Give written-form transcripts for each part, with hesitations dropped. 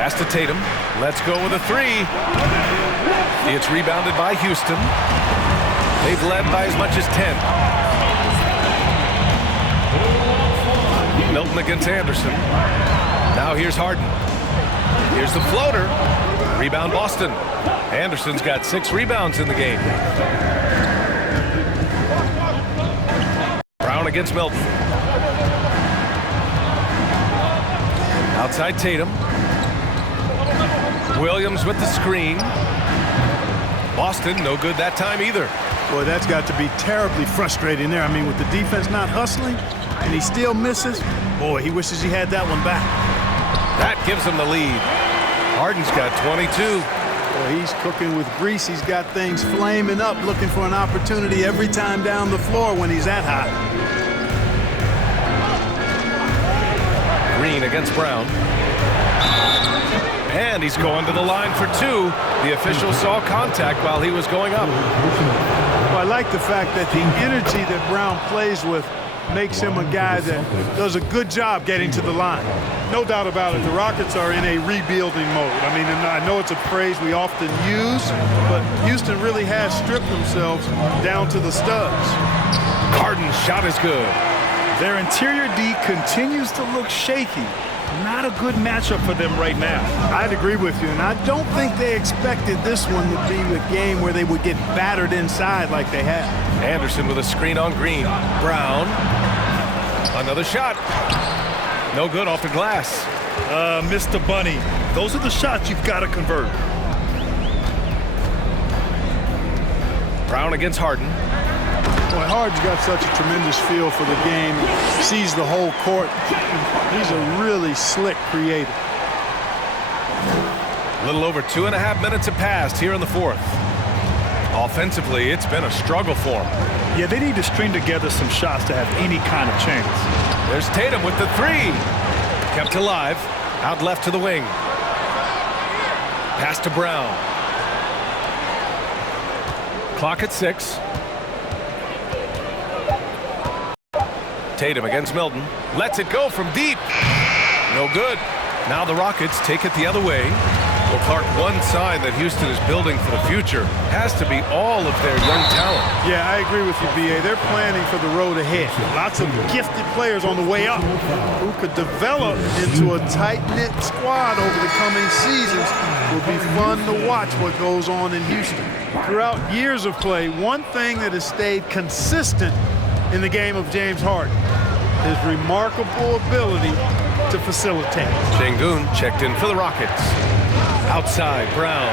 Pass to Tatum. Let's go with a three. It's rebounded by Houston. They've led by as much as 10. Milton against Anderson. Now here's Harden. Here's the floater. Rebound Boston. Anderson's got 6 rebounds in the game. Brown against Milton. Outside Tatum. Williams with the screen. Boston, no good that time either. Boy, that's got to be terribly frustrating there. I mean, with the defense not hustling and he still misses, boy, he wishes he had that one back. That gives him the lead. Harden's got 22. Boy, he's cooking with grease. He's got things flaming up, looking for an opportunity every time down the floor when he's that hot. Green against Brown. And he's going to the line for 2. The official saw contact while he was going up. Well, I like the fact that the energy that Brown plays with makes him a guy that does a good job getting to the line. No doubt about it, the Rockets are in a rebuilding mode. I mean, and I know it's a phrase we often use, but Houston really has stripped themselves down to the studs. Harden's shot is good. Their interior D continues to look shaky. Not a good matchup for them right now. I'd agree with you, and I don't think they expected this one to be a game where they would get battered inside like they have. Anderson with a screen on Green. Brown. Another shot. No good off the glass. Mr. Bunny, those are the shots you've got to convert. Brown against Harden. Boy, Harden's got such a tremendous feel for the game. He sees the whole court. He's a really slick creator. A little over 2.5 minutes have passed here in the 4th. Offensively, it's been a struggle for them. Yeah, they need to string together some shots to have any kind of chance. There's Tatum with the 3. Kept alive. Out left to the wing. Pass to Brown. Clock at 6. Tatum against Milton. Lets it go from deep. No good. Now the Rockets take it the other way. Well, Clark, one sign that Houston is building for the future has to be all of their young talent. Yeah, I agree with you, B.A. They're planning for the road ahead. Lots of gifted players on the way up who could develop into a tight-knit squad over the coming seasons. It will be fun to watch what goes on in Houston. Throughout years of play, one thing that has stayed consistent in the game of James Harden, his remarkable ability to facilitate. Sengun checked in for the Rockets. Outside, Brown.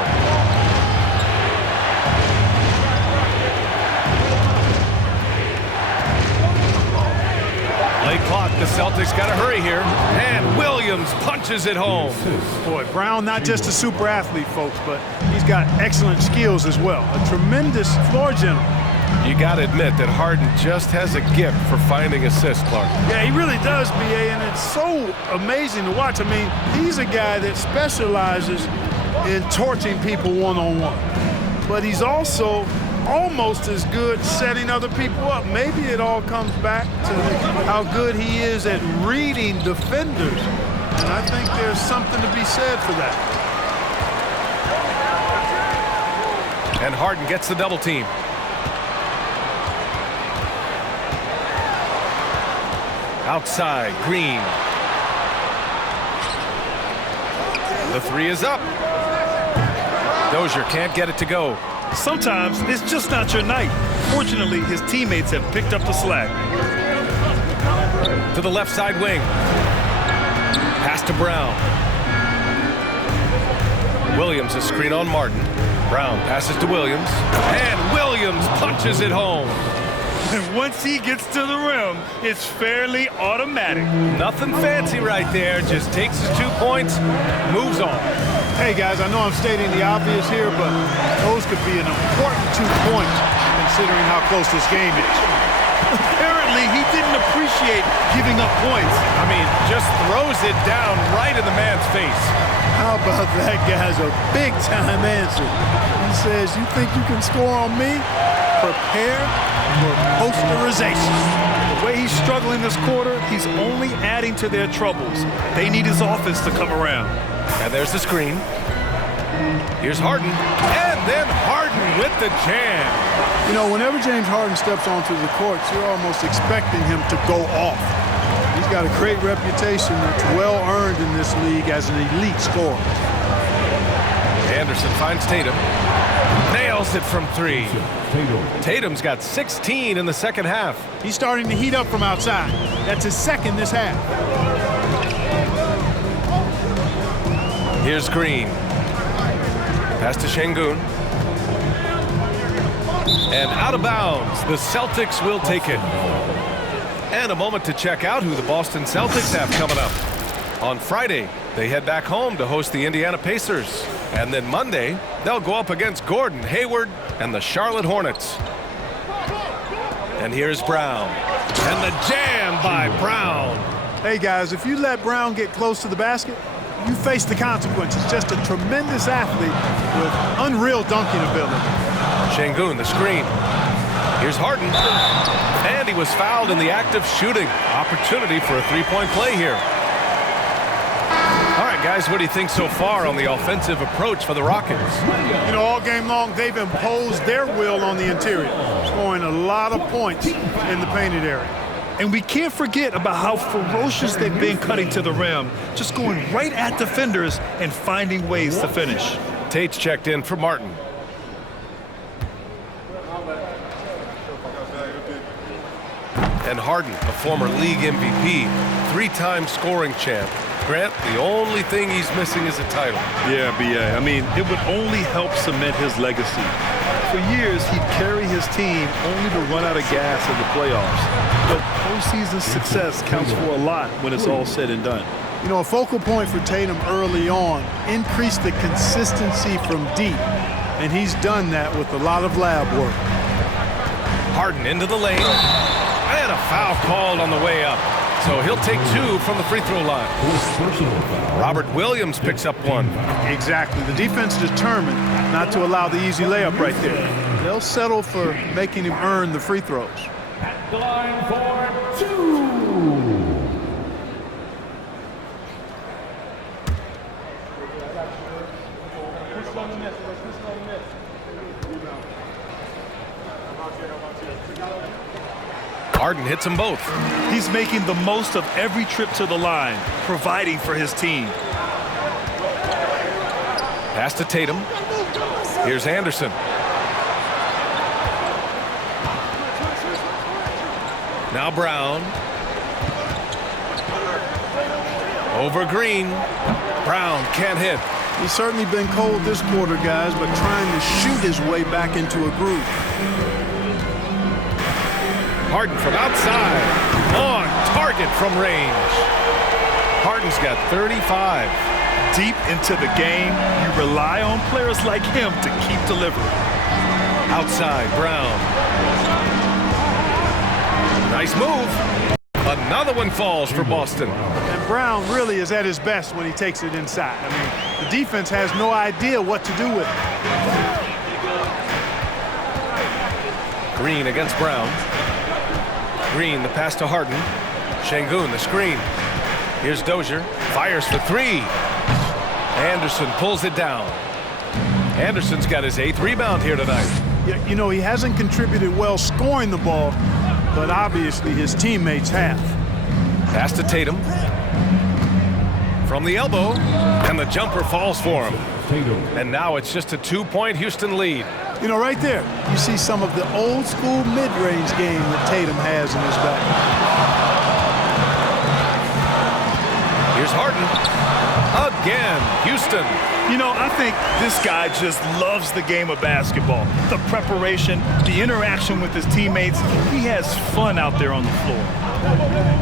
Late clock, the Celtics got to hurry here. And Williams punches it home. Boy, Brown not just a super athlete, folks, but he's got excellent skills as well. A tremendous floor general. You got to admit that Harden just has a gift for finding assists, Clark. Yeah, he really does, B.A., and it's so amazing to watch. I mean, he's a guy that specializes in torching people one-on-one. But he's also almost as good setting other people up. Maybe it all comes back to how good he is at reading defenders. And I think there's something to be said for that. And Harden gets the double team. Outside, Green. The 3 is up. Dozier can't get it to go. Sometimes it's just not your night. Fortunately, his teammates have picked up the slack. To the left side wing. Pass to Brown. Williams a screen on Martin. Brown passes to Williams. And Williams punches it home. And once he gets to the rim, it's fairly automatic. Nothing fancy right there. Just takes his 2 points, moves on. Hey, guys, I know I'm stating the obvious here, but those could be an important 2 points considering how close this game is. Apparently, he didn't appreciate giving up points. I mean, just throws it down right in the man's face. How about that guy's a big-time answer? He says, you think you can score on me? Prepare for posterization. The way he's struggling this quarter, he's only adding to their troubles. They need his offense to come around. And there's the screen. Here's Harden. And then Harden with the jam. You know, whenever James Harden steps onto the court, you're almost expecting him to go off. He's got a great reputation that's well earned in this league as an elite scorer. Anderson finds Tatum. Nails it from three. Tatum's got 16 in the second half. He's starting to heat up from outside. That's his second this half. Here's Green. Pass to Şengün. And out of bounds. The Celtics will take it. And a moment to check out who the Boston Celtics have coming up. On Friday, they head back home to host the Indiana Pacers. And then Monday, they'll go up against Gordon Hayward and the Charlotte Hornets. And here's Brown. And the jam by Brown. Hey, guys, if you let Brown get close to the basket, you face the consequences. Just a tremendous athlete with unreal dunking ability. Şengün, the screen. Here's Harden. And he was fouled in the act of shooting. Opportunity for a three-point play here. All right, guys, what do you think so far on the offensive approach for the Rockets? You know, all game long, they've imposed their will on the interior, scoring a lot of points in the painted area. And we can't forget about how ferocious they've been cutting to the rim, just going right at defenders and finding ways to finish. Tate's checked in for Martin. And Harden, a former league MVP, three-time scoring champ. Grant, the only thing he's missing is a title. Yeah, B.A. I mean, it would only help cement his legacy. For years, he'd carry his team only to run out of gas in the playoffs. But postseason success counts for a lot when it's all said and done. You know, a focal point for Tatum early on increased the consistency from deep, and he's done that with a lot of lab work. Harden into the lane, and a foul called on the way up. So he'll take two from the free throw line. Robert Williams picks up one. Exactly. The defense determined not to allow the easy layup right there. They'll settle for making him earn the free throws. At the line for two. Harden hits them both. He's making the most of every trip to the line, providing for his team. Pass to Tatum. Here's Anderson. Now Brown. Over Green. Brown can't hit. He's certainly been cold this quarter, guys, but trying to shoot his way back into a groove. Harden from outside. On target from range. Harden's got 35. Deep into the game, you rely on players like him to keep delivering. Outside, Brown. Nice move. Another one falls for Boston. And Brown really is at his best when he takes it inside. I mean, the defense has no idea what to do with it. Green against Brown. Green, the pass to Harden. Şengün, the screen. Here's Dozier. Fires for three. Anderson pulls it down. Anderson's got his 8th rebound here tonight. Yeah, you know, he hasn't contributed well scoring the ball, but obviously his teammates have. Pass to Tatum. From the elbow, and the jumper falls for him. And now it's just a 2-point Houston lead. You know, right there, you see some of the old school mid-range game that Tatum has in his bag. Here's Harden. Again, Houston. You know, I think this guy just loves the game of basketball. The preparation, the interaction with his teammates. He has fun out there on the floor.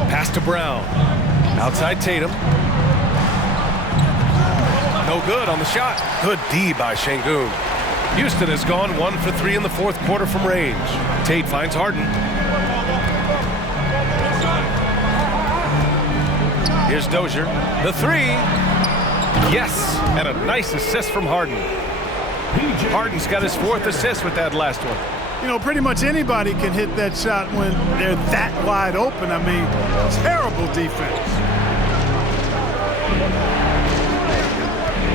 Pass to Brown. Outside Tatum. No good on the shot. Good D by Şengün. Houston has gone 1 for 3 in the 4th quarter from range. Tate finds Harden. Here's Dozier. The three. Yes, and a nice assist from Harden. Harden's got his 4th assist with that last one. You know, pretty much anybody can hit that shot when they're that wide open. I mean, terrible defense.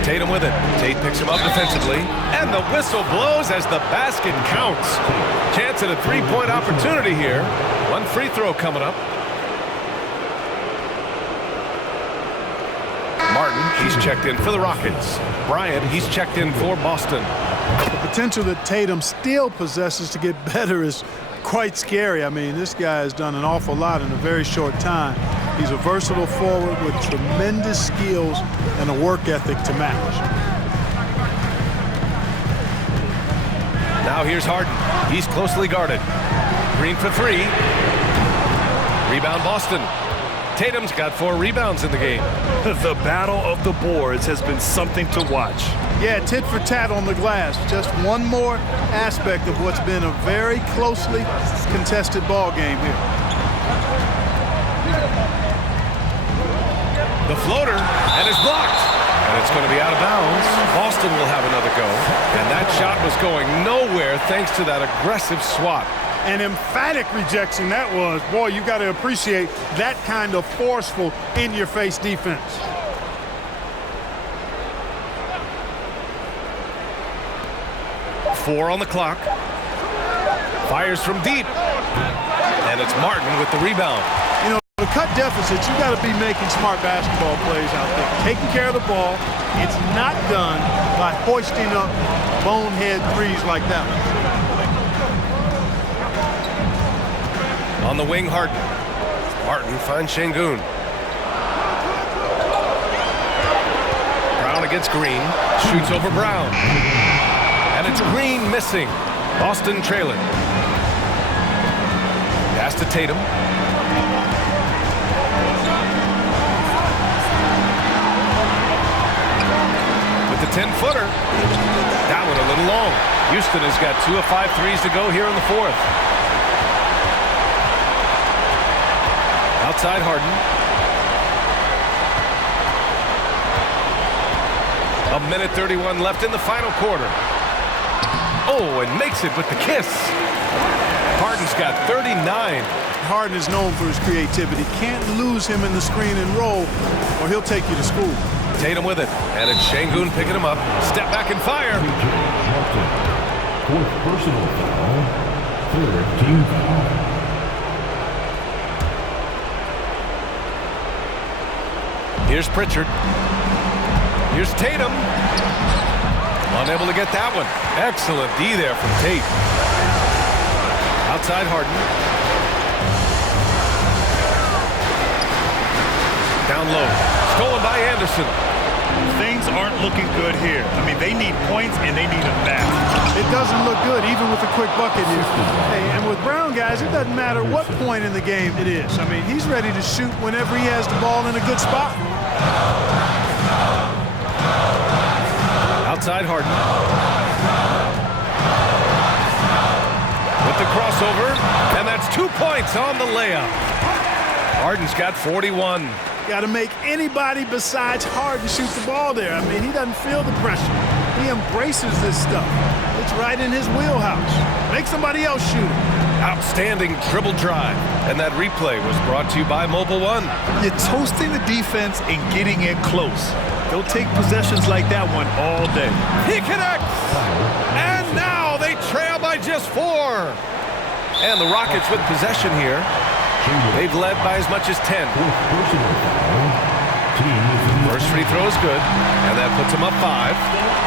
Tatum with it. Tate picks him up defensively. And the whistle blows as the basket counts. Chance at a three-point opportunity here. One free throw coming up. Martin, he's checked in for the Rockets. Bryant, he's checked in for Boston. The potential that Tatum still possesses to get better is quite scary. I mean, this guy has done an awful lot in a very short time. He's a versatile forward with tremendous skills and a work ethic to match. Now here's Harden. He's closely guarded. Green for three. Rebound Boston. Tatum's got 4 rebounds in the game. The battle of the boards has been something to watch. Yeah, tit for tat on the glass. Just one more aspect of what's been a very closely contested ball game here. The floater, and it's blocked. And it's going to be out of bounds. Boston will have another go. And that shot was going nowhere thanks to that aggressive swat. An emphatic rejection that was. Boy, you got to appreciate that kind of forceful, in-your-face defense. Four on the clock. Fires from deep. And it's Martin with the rebound. You know, to cut deficits, you got to be making smart basketball plays out there. Taking care of the ball. It's not done by hoisting up bonehead threes like that one. On the wing, Harden. Martin finds Şengün. Brown against Green. Shoots over Brown. And it's Green missing. Boston trailing. Pass to Tatum. With the 10-footer. That one a little long. Houston has got 2 of 5 threes to go here in the fourth. Outside Harden. A minute 31 left in the final quarter. Oh, and makes it with the kiss. Harden's got 39. Harden is known for his creativity. Can't lose him in the screen and roll, or he'll take you to school. Tatum with it. And it's Şengün picking him up. Step back and fire. Fourth personal foul. Third team foul. Here's Pritchard. Here's Tatum. Unable to get that one. Excellent D there from Tate. Outside Harden. Down low. Stolen by Anderson. Things aren't looking good here. I mean, they need points and they need a bat. It doesn't look good, even with a quick bucket here. Hey, and with Brown, guys, it doesn't matter what point in the game it is. I mean, he's ready to shoot whenever he has the ball in a good spot. Outside Harden. With the crossover, and that's 2 points on the layup. Harden's got 41. Got to make anybody besides Harden shoot the ball there. I mean, he doesn't feel the pressure. He embraces this stuff. It's right in his wheelhouse. Make somebody else shoot it. Outstanding dribble drive. And that replay was brought to you by Mobile One. You're toasting the defense and getting it close. They'll take possessions like that one all day. He connects! And now they trail by just 4. And the Rockets with possession here. They've led by as much as 10. First free throw is good, and that puts them up 5.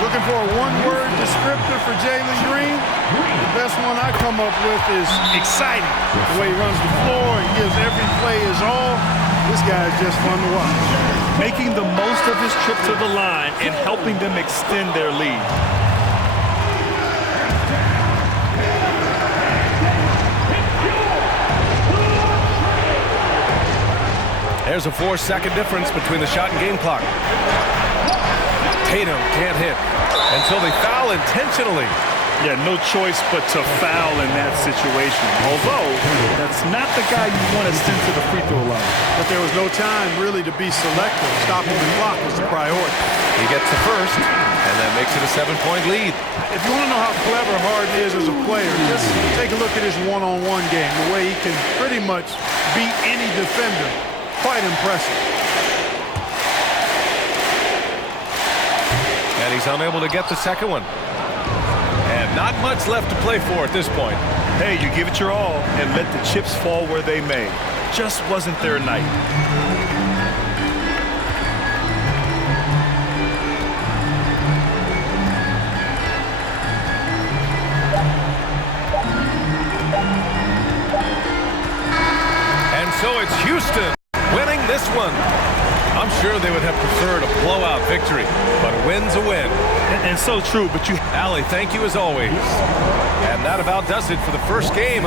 Looking for a one-word descriptor for Jalen Green? The best one I come up with is exciting. The way he runs the floor and gives every play his all. This guy is just fun to watch. Making the most of his trip to the line and helping them extend their lead. There's a 4-second difference between the shot and game clock. Tatum can't hit, and so they foul intentionally. Yeah, no choice but to foul in that situation. Although, that's not the guy you want to send to the free throw line. But there was no time really to be selective. Stopping the clock was the priority. He gets the first and then makes it a 7-point lead. If you want to know how clever Harden is as a player, just take a look at his one-on-one game. The way he can pretty much beat any defender. Quite impressive. And he's unable to get the second one. And not much left to play for at this point. Hey, you give it your all and let the chips fall where they may. Just wasn't their night. And so it's Houston winning this one. I'm sure they would have preferred a blowout victory, but a win's a win. And so true, but you... Allie, thank you as always. And that about does it for the first game.